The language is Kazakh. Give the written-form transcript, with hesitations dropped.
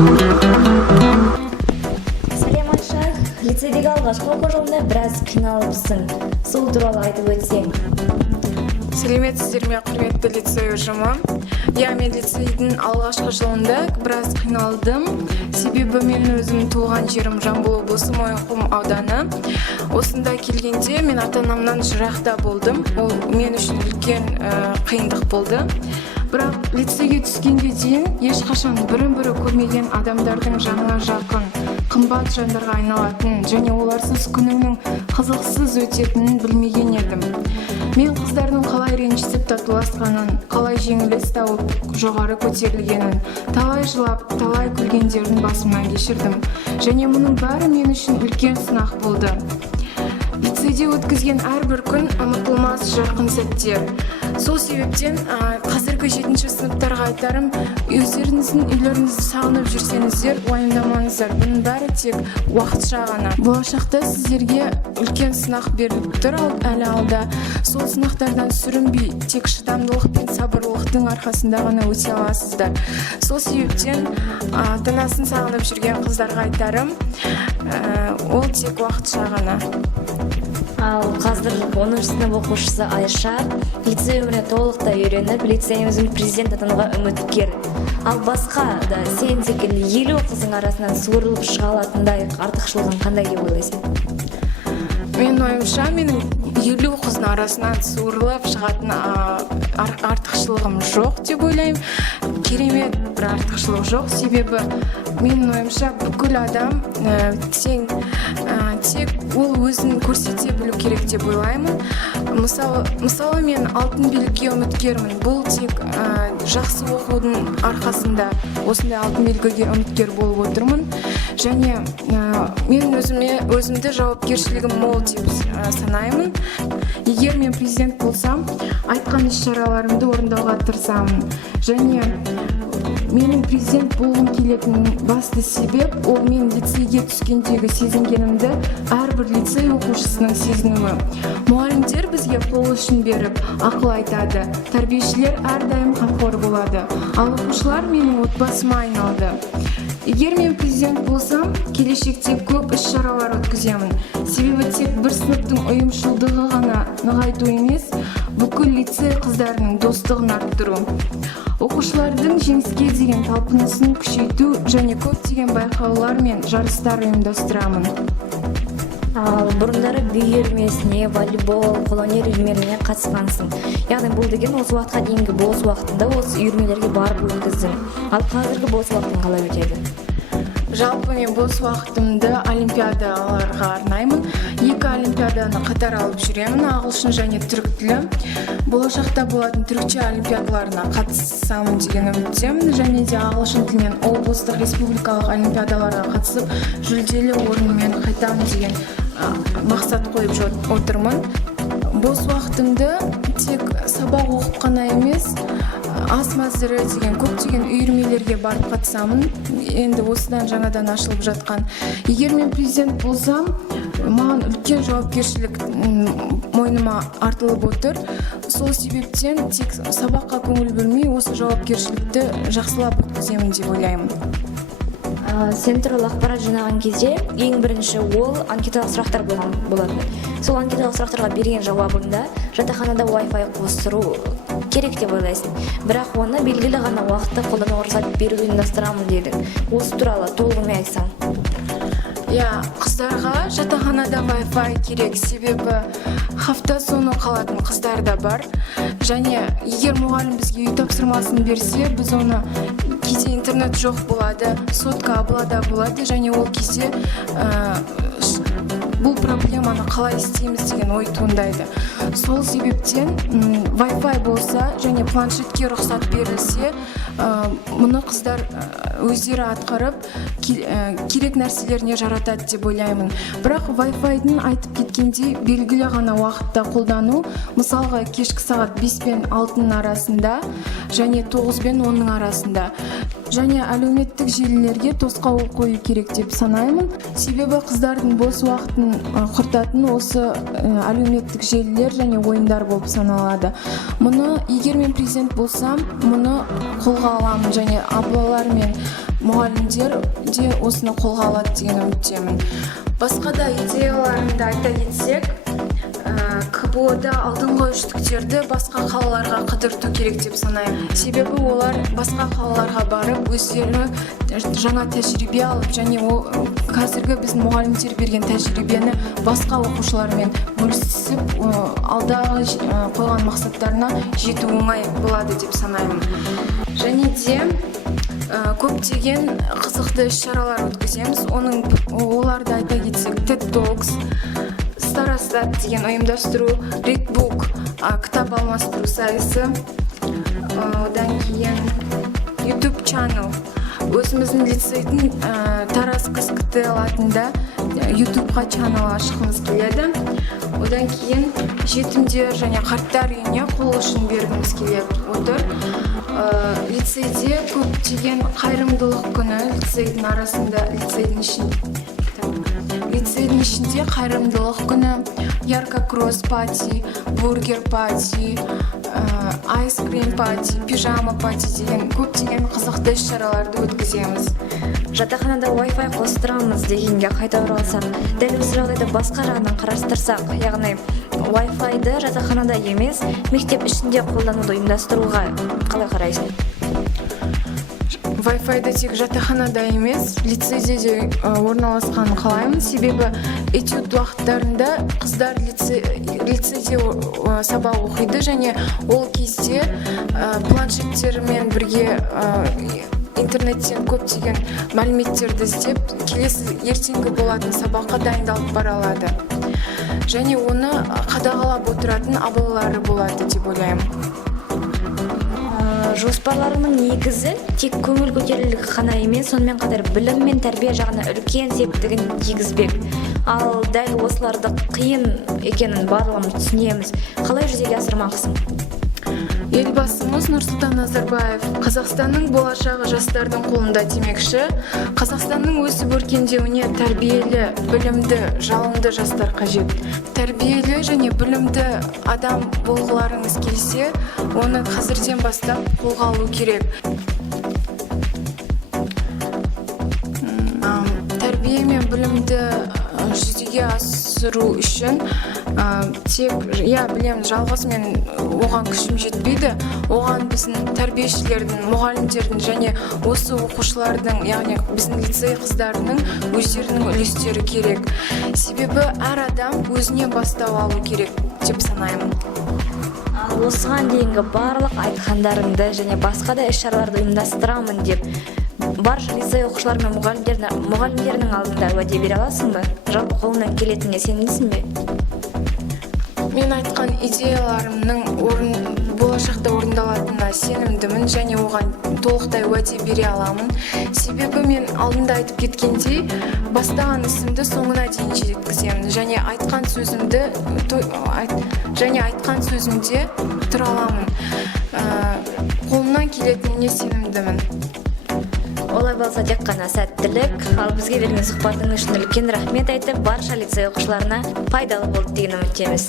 Сәлем Айша, лицейдегі алғашқы оқу жылында біраз қиналыпсың. Сол туралы айтып өтсең. Сәлеметсіздер ме, құрметті лицей ұжымы. Мен лицейдің алғашқы жылында біраз қиналдым. Себебі мен өзім туған жерім Жамбыл облысы Мойынқұм ауданы. Осында келгенде мен ата-анамнан жырақта болдым. Ол мен үшін үлкен қиындық болды. Бірақ лицейге түскенге дейін ешқашан бірін-бірі көрмеген адамдардың жаңа жақын, қымбат жандарға айналатын және оларсыз күнімнің қызықсыз өтетінін білмеген едім. Мен қыздардың қалай ренжісіп татуласқанын, қалай жеңіліс тауып жоғары көтерілгенін, талай жылап, талай күлгендердің басымнан кешірдім. Және мұның бәрі мен үшін үлкен сынақ болды. Лицейде өткізген әрбір күн ұмытылмас жарқын сәттер. Сол себептен қазіргі 7-ші сыныптарға айтарым, өздеріңіздің үйлеріңізді сағынып жүрсеңіздер, уайымдамаңыздар. Бұның бәрі тек уақытша ғана. Болашақта сіздерге үлкен сынақ беріліп тұр әлі алда. Сол сынақтардан сүрінбей, тек шыдамдылық пен сабырлықтың арқасында ғана өте аласыздар. Сол себептен ата-анасын сағынып жүрген қыздарға айтарым, ол тек уақытша ғана. Ал қазір 10-шы сынып оқушысы Айша лицей өміріне толықтай үйреніп, лицейіміздің президент атануға үміткер. Ал басқа да сен секілді 50 қыздың арасынан суырылып шыға алатындай артықшылығын қандай деп ойлайсың? Менің ойымша, менің 50 қыздың арасынан суырылып шығатын артықшылығым жоқ деп ойлаймын. Керемет бір артықшылық жоқ, себебі менің ойымша бүкіл адам тек ол өзін көрсете білу керек деп ойлаймын. Мысалы мен алтын белгіге үміткермін. Бұл тек жақсы оқудың арқасында осындай алтын белгіге үміткер болып отырмын. Және мен өзімді жауапкершілігім мол деп санаймын. Егер мен президент болсам, айтқан іс-шараларымды орындауға тырысамын. Және менің президент болғым келетін басты себеп, ол мен лицейге түскендегі сезінгенімді әрбір лицей оқушысының сезінуі. Мұғалімдер бізге қол ұшын беріп, ақыл айтады. Тәрбиешілер әрдайым қамқор болады. Ал оқушылар менің отбасыма айналды. Егер мен президент болсам, келешекте көп іс-шаралар өткіземін. Себебі тек бір сыныптың ұйымшылдығы ғана нығайту емес, бүкіл лицей қыздарының достығын арттыру. Оқушылардың жеңіске деген талпынысын күшейту және көптеген байқаулар мен жарыстар ұйымдастырамын. Ал бұрындары би үйірмесіне, волейбол, қолөнер үйірмелеріне қатысқансың. Яғни бұл деген осы уақытқа дейінгі бос уақытында осы үйірмелерге барып өткіздің. Ал қазіргі бос уақытың қалай өтеді? Жалпы мен бос уақытымды олимпиадаларға арнаймын. 2 олимпиаданы қатар алып жүремін, ағылшын және түрік тілі. Болашақта болатын түрікше олимпиадаларына қатысамын деген үміттемін. Және де ағылшын тілінен облыстық республикалық олимпиадаларға қатысып, жүлделі орынмен қайтамын деген мақсат қойып отырмын. Бос уақытымды тек сабақ оқып қана емес, ас мәзірі деген көптеген үйірмелерге барып қатысамын. Енді осыдан жаңадан ашылып жатқан. Егер мен президент болсам, маған үлкен жауапкершілік мойныма артылып отыр. Сол себептен тек сабаққа көңіл бөлмей, осы жауапкершілікті жақсылап өткіземін деп ойлаймын. Сен туралы ақпарат жинаған кезде ең бірінші ол анкеталық сұрақтар болатын. Сол анкеталық сұрақтарға берген жауабыңда жатақханада Wi-Fi қостыру керек деп ойлайсың. Бірақ оны белгілі ғана уақытта қолдануға рұқсат беруді ұйымдастырамын дедің. Осы туралы толығымен айтсаң. Қыздарға жатақханада Wi-Fi керек, себебі хafta соны қалатын қыздар да бар. Және егер мұғалім бізге үй тапсырмасын берсе, біз оны кейде интернет жоқ болады, сотка абылада болады, және ол кезде бұл проблеманы қалай істейміз деген ой туындайды. Сол себептен Wi-Fi болса және планшетке рұқсат берілсе, мұны қыздар өздері атқарып керек нәрселеріне жаратады деп ойлаймын. Бірақ Wi-Fi-дің айтып кеткендей белгілі ғана уақытта қолдану, мысалға кешкі сағат 5 пен 6-ның арасында және 9 пен 10-ның арасында. Және әлеуметтік желілерге тосқауыл қою керек деп санаймын. Себебі қыздардың бос уақытын құртатын осы әлеуметтік желілер және ойындар болып саналады. Мұны егер мен президент болсам, мұны қолға аламын және абылалар мен мұғалімдер де осыны қолға алады деген үміттемін. Басқа да идеяларымды айта кетсек, КБО-да алдыңғы үштіктерді басқа қалаларға қыдырту керек деп санаймын. Себебі олар басқа қалаларға барып, өздері жаңа тәжірибе алып, және қазіргі біздің мұғалімдер берген тәжірибені басқа оқушылармен бөлісіп, алдағы қойған мақсаттарына жету оңай болады деп санаймын. Және де көптеген қызықты іс-шаралар өткіземіз. Оларды айта кетсек, TED Talks, Старостат деген ұйымдастыру, Readbook кітап алмастыру сайысы, одан кейін YouTube channel. Өзіміздің лицейдің Тарас КСКТЛ атында YouTube-ға channel ашқымыз келеді. Одан кейін жетімдер және қарттар үйіне қол ұшын бергіміз келіп отыр. Лицейде көптеген қайырымдылық күні лицейдің арасында, лицейдің ішінде қайырымдылық күні, ярко кросс пати, бургер пати, айскрим пати, пижама пати деген көптеген қызықты іс-шараларды өткіземіз. Жатақханада Wi-Fi қостырамыз дегенге қайта оралсақ, дәл осы жағдайда басқа жағынан қарастырсақ, яғни Wi-Fi-ды жатақханада емес, мектеп ішінде қолдануды ұйымдастыруға қалай қарайсың? Wi-Fi-ды тек жатақханада емес, лицейде де орналасқанын қалаймын. Себебі этюд уақыттарында қыздар лицейде сабақ оқиды, және ол кезде планшеттермен бірге интернеттен көптеген мәліметтерді іздеп, келесі ертеңгі болатын сабаққа дайындалып бара алады. Және оны қадағалап отыратын абылалары болады деп ойлаймын. Жоспарларының негізі тек көңіл көтерерлік қана емес, сонымен қатар білім мен тәрбие жағына үлкен септігін тигізбек. Ал дәл осыларды қиын екенін барлығымыз түсінеміз. Қалай жүзеге асырмақсың? Елбасымыз Нұрсұлтан Назарбаев Қазақстанның болашағы жастардың қолында демекші, Қазақстанның өсіп өркендеуіне тәрбиелі, білімді, жалынды жастар қажет. Тәрбиелі және білімді адам болғыларыңыз келсе, оны қазірден бастап қолға алу керек. Тәрбие мен білімді жүзеге асыру үшін тек, білемін, жалғыз мен оған күшім жетпейді. Оған біздің тәрбиешілердің, мұғалімдердің және осы оқушылардың, яғни біздің лицей қыздарының өздерінің үлестері керек. Себебі әр адам өзіне бастау алу керек деп санаймын. Осыған дейінгі барлық айтқандарыңды және басқа да іс-шараларды ұйымдастырамын деп барша лицей оқушылары мен мұғалімдерінің алдында уәде бере аласың ба? Жалпы қолыңнан келетініне сенімдісің бе? Мен айтқан идеяларымның болашақта орындалатынына сенімдімін және оған толықтай уәде бере аламын. Себебі мен алдында айтып кеткендей, бастаған ісімді соңына дейін жеткіземін және айтқан сөзімде тұра аламын. Қолымнан келетініне сенімдімін. Олай болса тек қана сәттілік, ал бізге берген сұхбатың үшін үлкен рахмет айтып, барша лицей оқушыларына пайдалы болды деген үміттеміз.